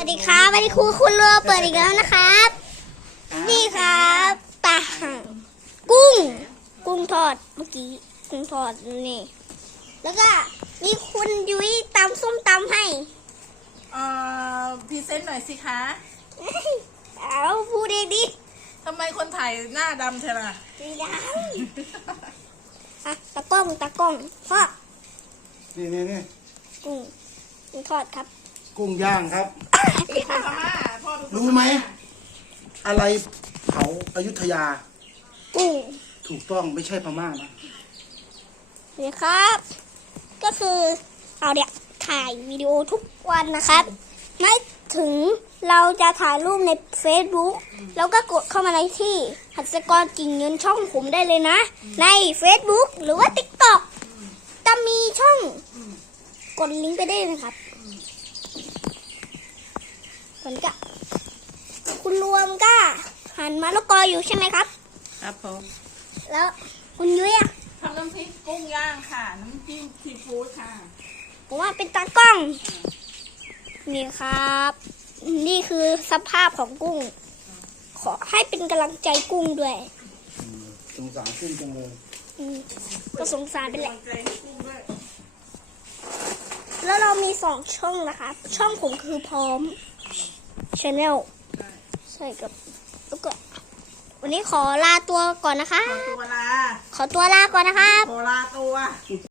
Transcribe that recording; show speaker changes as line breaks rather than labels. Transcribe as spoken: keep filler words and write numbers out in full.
วัสดีครับวันนี้ครูคุณเรือเปิดอีกแล้วนะครับ นี่ครับปลากุ้ง กุ้งทอดเมื่อกี้กุ้งทอดนี่แล้วก็มีคุณยุ้ยตำส้มตำให้
เอ่อพรีเซนต์หน่อยสิคะ
เอาพูดเองดิ
ทำไมคนถ่ายหน้าดำเธอล่ะ
ไม่ได้อะตะกล้องตะกล้องทอด
นี่นี่นี่
กุ้งกุ้งทอดครับ
กุ้งย่างครับ
เป็นคนพม่าพ่อเป็นคน
รู้ไหม อะไรเผาอยุธยา
กุ้ง
ถูกต้องไม่ใช่พม่านะ
นี่ครับ ก็คือเราเนี่ยถ่ายวิดีโอทุกวันนะครับ ไม่ถึงเราจะถ่ายรูปใน Facebook แล้วก็กดเข้ามาในที่หัตถกรกิ่งเงินช่องผมได้เลยนะ ใน Facebook หรือว่า TikTok จะมีช่องกดลิงก์ไปได้เลยครับมันก็คุณรวมก็หั่นมะละกออยู่ใช่ไหมครับ
ครับผม
แล้วคุณยุ้ยอะ
ทำน้ำพริกกุ้งย่างค่ะ น้ำจิ้มซีฟู้ดค่ะ
ผมว่าเป็นตากล้อง นี่ครับ นี่คือสภาพของกุ้ง ขอให้เป็นกำลังใจกุ้งด้วย
อืมสงสารกุ้งจังเลย
อืมก็สงสารไปแหละ
กำลังใจให้กุ้งด้วย
แล้วเรามีสองช่องนะครับ ช่องผมคือพร้อมชาแนลใช่กับแล้วก็ วันนี้ขอลาตัวก่อนนะคะ
ขอตัวลา
ขอตัวลาก่อนนะครับ
ขอลาตัว